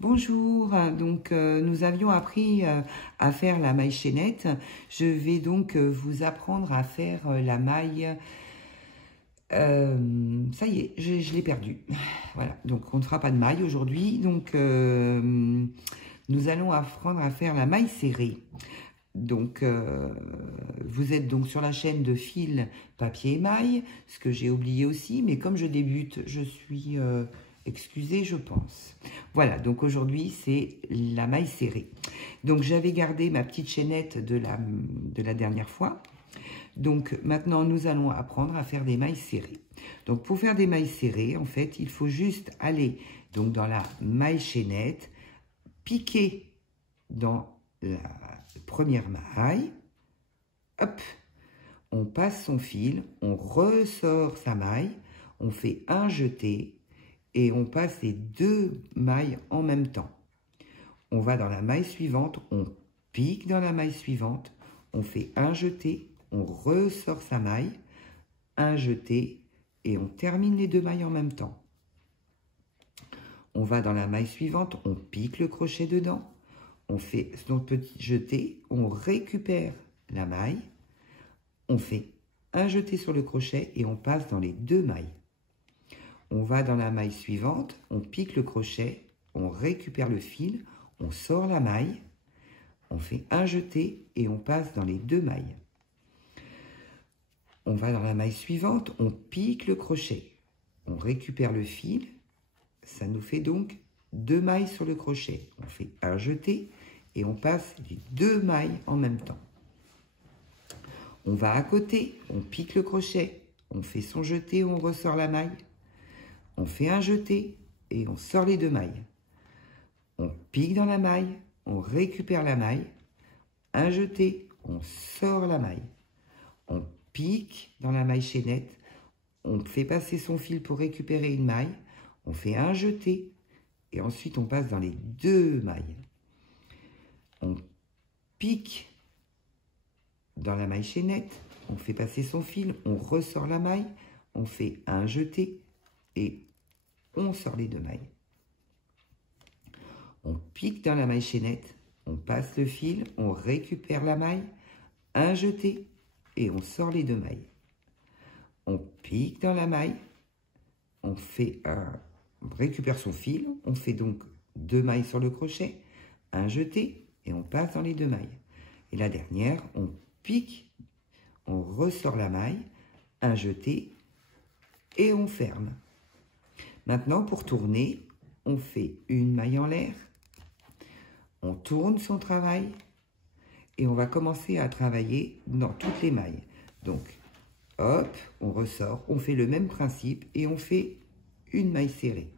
Bonjour, donc nous avions appris à faire la maille chaînette. Je vais donc vous apprendre à faire la maille. Ça y est, je l'ai perdu. Voilà, donc on ne fera pas de maille aujourd'hui. Donc nous allons apprendre à faire la maille serrée. Donc vous êtes donc sur la chaîne de fil, papier et maille, ce que j'ai oublié aussi, mais comme je débute, je suis excusée, je pense. Voilà, donc aujourd'hui c'est la maille serrée. Donc j'avais gardé ma petite chaînette de la dernière fois. Donc maintenant nous allons apprendre à faire des mailles serrées. Donc pour faire des mailles serrées, en fait, il faut juste aller donc dans la maille chaînette, piquer dans la première maille, hop, on passe son fil, on ressort sa maille, on fait un jeté et on passe les deux mailles en même temps. On va dans la maille suivante, on pique dans la maille suivante, on fait un jeté, on ressort sa maille, un jeté et on termine les deux mailles en même temps. On va dans la maille suivante, on pique le crochet dedans, on fait notre petit jeté, on récupère la maille, on fait un jeté sur le crochet et on passe dans les deux mailles. On va dans la maille suivante, on pique le crochet, on récupère le fil, on sort la maille, on fait un jeté et on passe dans les deux mailles. On va dans la maille suivante, on pique le crochet, on récupère le fil, ça nous fait donc deux mailles sur le crochet. On fait un jeté et on passe les deux mailles en même temps. On va à côté, on pique le crochet, on fait son jeté, on ressort la maille. On fait un jeté et on sort les deux mailles. On pique dans la maille, on récupère la maille. Un jeté, on sort la maille. On pique dans la maille chaînette, on fait passer son fil pour récupérer une maille. On fait un jeté et ensuite on passe dans les deux mailles. On pique dans la maille chaînette, on fait passer son fil, on ressort la maille, on fait un jeté et on sort les deux mailles. On pique dans la maille chaînette, on passe le fil, on récupère la maille, un jeté et on sort les deux mailles. On pique dans la maille, on récupère son fil, on fait donc deux mailles sur le crochet, un jeté et on passe dans les deux mailles. Et la dernière, on pique, on ressort la maille, un jeté et on ferme. Maintenant, pour tourner, on fait une maille en l'air, on tourne son travail et on va commencer à travailler dans toutes les mailles. Donc, hop, on ressort, on fait le même principe et on fait une maille serrée.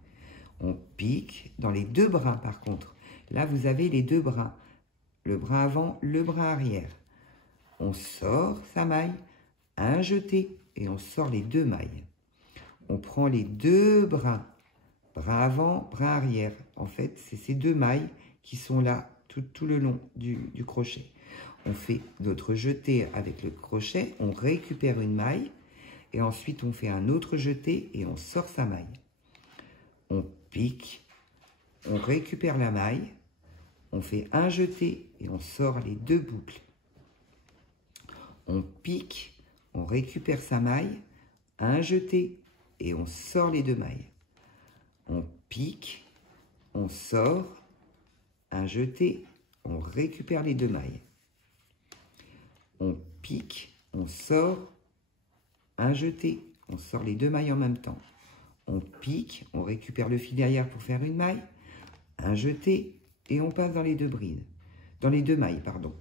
On pique dans les deux brins par contre. Là, vous avez les deux brins, le brin avant, le brin arrière. On sort sa maille, un jeté et on sort les deux mailles. On prend les deux brins, brin avant, brin arrière. En fait, c'est ces deux mailles qui sont là tout le long du crochet. On fait notre jeté avec le crochet, on récupère une maille et ensuite on fait un autre jeté et on sort sa maille. On pique, on récupère la maille, on fait un jeté et on sort les deux boucles. On pique, on récupère sa maille, un jeté et on sort les deux mailles. On pique, on sort, un jeté, on récupère les deux mailles. On pique, on sort, un jeté, on sort les deux mailles en même temps. On pique, on récupère le fil derrière pour faire une maille, un jeté et on passe dans les deux brides, dans les deux mailles, pardon.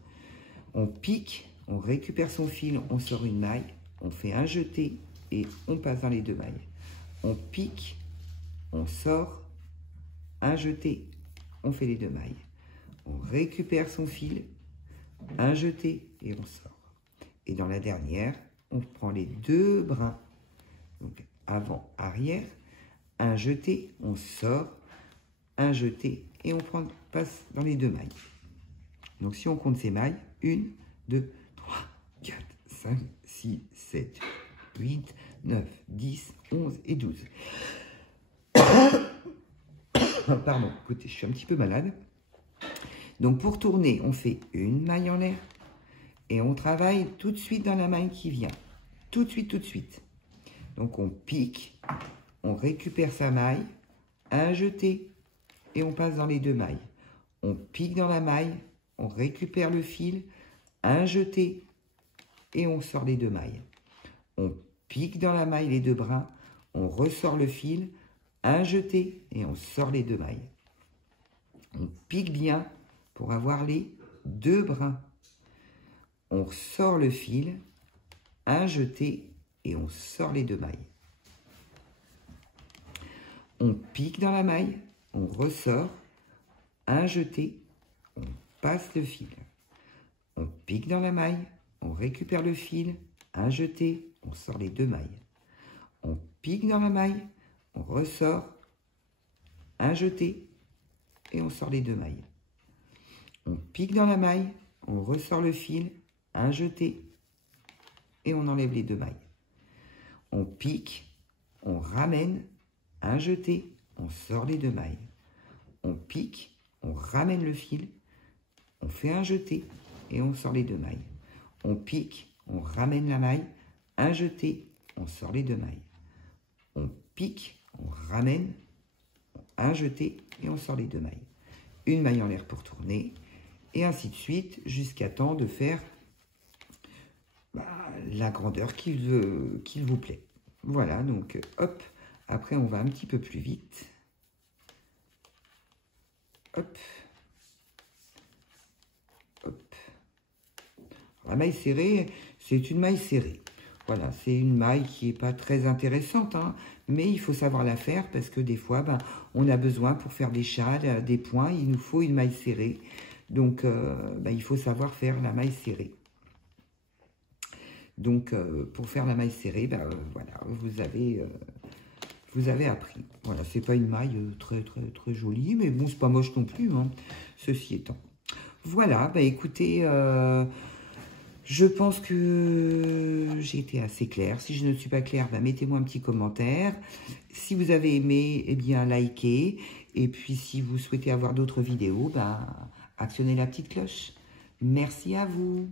On pique, on récupère son fil, on sort une maille, on fait un jeté et on passe dans les deux mailles. On pique, on sort, un jeté, on fait les deux mailles. On récupère son fil, un jeté et on sort. Et dans la dernière, on prend les deux brins, donc avant, arrière, un jeté, on sort, un jeté et on passe dans les deux mailles. Donc si on compte ces mailles, 1, 2, 3, 4, 5, 6, 7, 8, 9, 10, 11 et 12. Pardon, écoutez, je suis un petit peu malade. Donc pour tourner, on fait une maille en l'air et on travaille tout de suite dans la maille qui vient. Tout de suite, tout de suite. Donc on pique, on récupère sa maille, un jeté et on passe dans les deux mailles. On pique dans la maille, on récupère le fil, un jeté et on sort les deux mailles. On pique dans la maille les deux brins, on ressort le fil, un jeté et on sort les deux mailles. On pique bien pour avoir les deux brins. On sort le fil, un jeté et on sort les deux mailles. On pique dans la maille, on ressort, un jeté, on passe le fil. On pique dans la maille, on récupère le fil, un jeté, on sort les deux mailles. On pique dans la maille, on ressort, un jeté et on sort les deux mailles. On pique dans la maille, on ressort le fil, un jeté et on enlève les deux mailles. On pique, on ramène, un jeté, on sort les deux mailles. On pique, on ramène le fil, on fait un jeté et on sort les deux mailles. On pique, on ramène la maille, un jeté, on sort les deux mailles. On pique, on ramène, un jeté et on sort les deux mailles. Une maille en l'air pour tourner et ainsi de suite jusqu'à temps de faire la grandeur qu'il vous plaît. Voilà, donc hop, après on va un petit peu plus vite. Hop. Hop. La maille serrée, c'est une maille serrée. Voilà, c'est une maille qui n'est pas très intéressante, hein, mais il faut savoir la faire parce que des fois, on a besoin pour faire des châles, des points, il nous faut une maille serrée. Donc, il faut savoir faire la maille serrée. Donc, pour faire la maille serrée, voilà, vous avez appris. Voilà, c'est pas une maille très jolie, mais bon, c'est pas moche non plus, hein, ceci étant. Voilà, écoutez, je pense que j'ai été assez claire. Si je ne suis pas claire, mettez-moi un petit commentaire. Si vous avez aimé, eh bien, likez. Et puis, si vous souhaitez avoir d'autres vidéos, actionnez la petite cloche. Merci à vous.